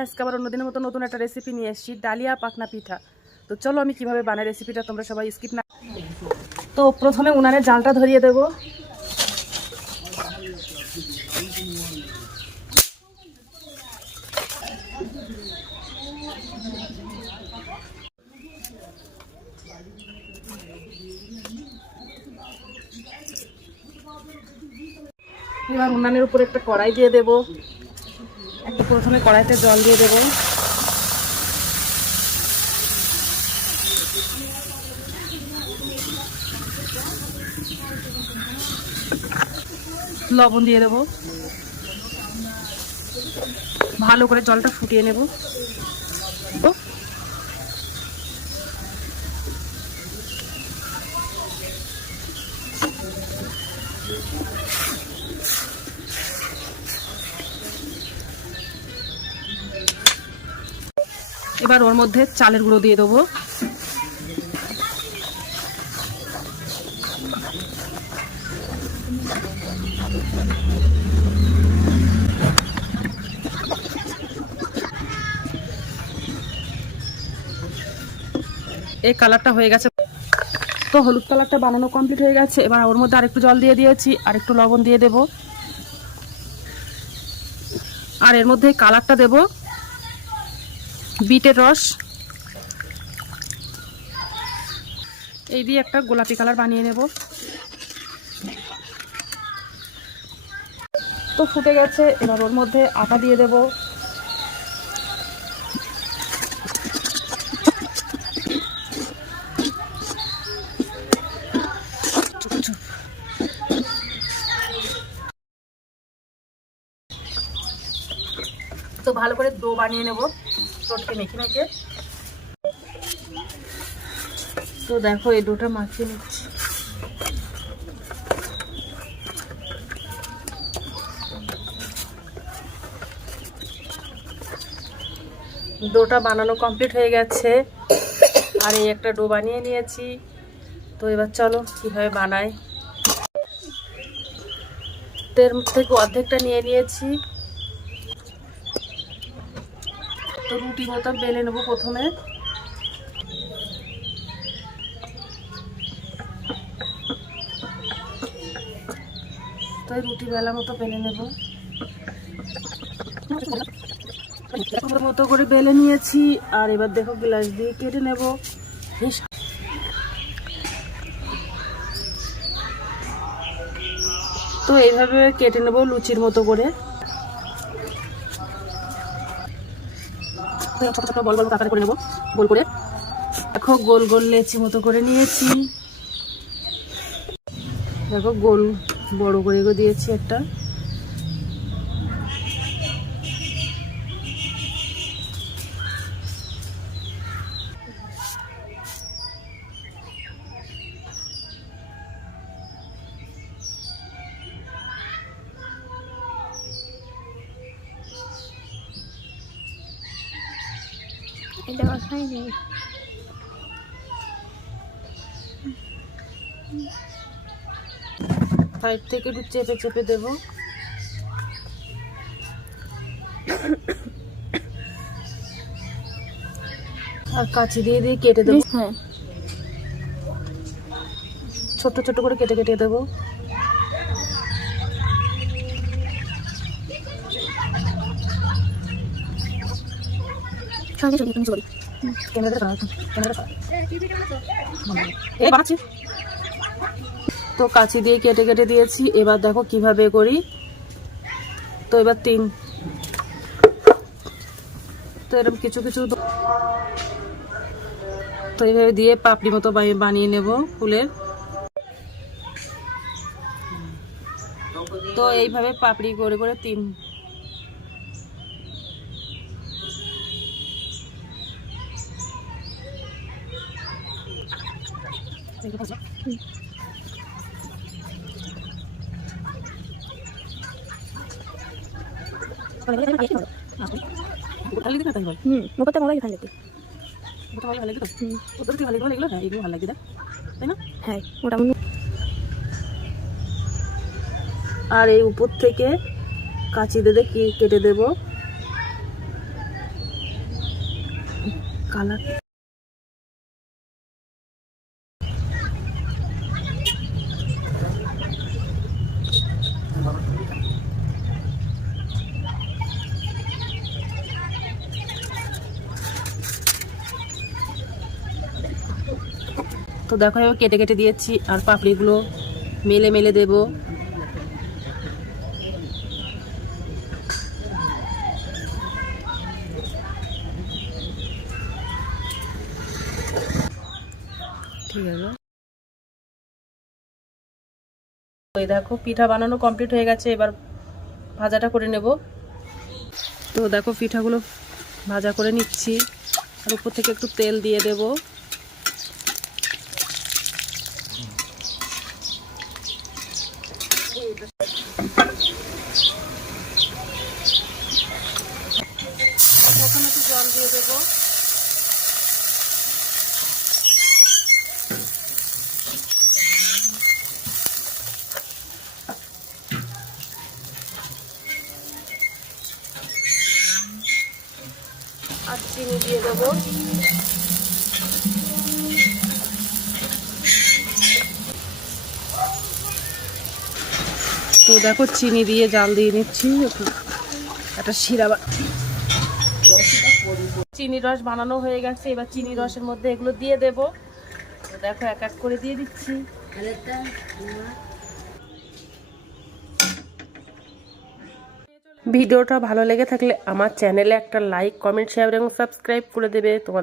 আজকে আবার অন্যদিনের মতো নতুন একটা রেসিপি নিয়ে এসেছি, ডালিয়া পাকনা পিঠা। তো চলো আমি কিভাবে বানাই রেসিপিটা তোমরা সবাই স্কিপ না। তো প্রথমে উনানে জালটা ধরিয়ে দেব। এবার উনানের উপরে একটা কড়াই দিয়ে দেব। একটা প্রথমে কড়াইতে জল দিয়ে দেব। লবণ দিয়ে দেব। ভালো করে জলটা ফুটিয়ে নেব। এবার ওর মধ্যে চালের গুঁড়ো দিয়ে দেবো। এই কালারটা হয়ে গেছে। তো হলুদ কালারটা বানানো কমপ্লিট হয়ে গেছে। এবার ওর মধ্যে আরেকটু জল দিয়ে দিয়েছি, আর একটু লবণ দিয়ে দেব। আর এর মধ্যে কালারটা দেব বিটের রস। এই দিয়ে একটা গোলাপি কালার বানিয়ে নেব। তো ফুটে গেছে। এবার ওর মধ্যে আটা দিয়ে দেব। তো ভালো করে ডো বানিয়ে নেব চটকে মেখে মেখে। তো দেখো এই ডোটা মাখিয়ে নিচ্ছি। ডোটা বানানো কমপ্লিট হয়ে গেছে। আর এই একটা ডো বানিয়ে নিয়েছি। তো এবার চলো কিভাবে বানাই। এর থেকে অর্ধেকটা নিয়ে নিয়েছি। তো রুটি মতো বেলে নেবো প্রথমে। তো রুটি বেলা মতো বেলে নেব। মতো করে বেলে নিয়েছি। আর এবার দেখো গ্লাস দিয়ে কেটে নেব। তো এইভাবে কেটে নেব লুচির মতো করে। ছোট ছোট বল বল আকারে করে নেব। গোল করে দেখো গোল গোল লেচি মতো করে নিয়েছি। দেখো গোল বড় করে দিয়েছি একটা। এটা বাসায় নেই। সাইড থেকে একটু চেপে চেপে দেবো। আর কাঁচি দিয়ে দিয়ে কেটে দেবো। হ্যাঁ, ছোট ছোট করে কেটে কেটে দেবো। তো কাঁচি দিয়ে কেটে কেটে দিয়েছি। এবার দেখো কিভাবে করি। তো এবার তো এরকম কিছু কিছু তো এইভাবে দিয়ে পাপড়ি মতো বানিয়ে নেব ফুলের। তো এইভাবে পাপড়ি করে করে আর এই উপর থেকে কাঁচি দিয়ে কেটে দেব। কালার। তো দেখো এবার কেটে কেটে দিয়েছি, আর পাপড়িগুলো মেলে মেলে দেব। ঠিক আছে, এই দেখো পিঠা বানানো কমপ্লিট হয়ে গেছে, এবার ভাজাটা করে নেব। তো দেখো পিঠাগুলো ভাজা করে নিচ্ছি, আর উপর থেকে একটু তেল দিয়ে দেব। ওখানে একটু জল দিয়ে দেবো। আর চিনি দিয়ে দেবো। তো দেখো চিনি দিয়ে জাল দিয়ে নিচ্ছি, একটা শিরা। চিনি রস বানানো হয়ে গেছে, এবার চিনি রসের মধ্যে এগুলো দিয়ে দেব। তো দেখো এক এক করে দিয়ে দিচ্ছি। ভিডিওটা ভালো লেগে থাকলে আমার চ্যানেলে একটা লাইক, কমেন্ট, শেয়ার এবং সাবস্ক্রাইব করে দেবে তোমাদের।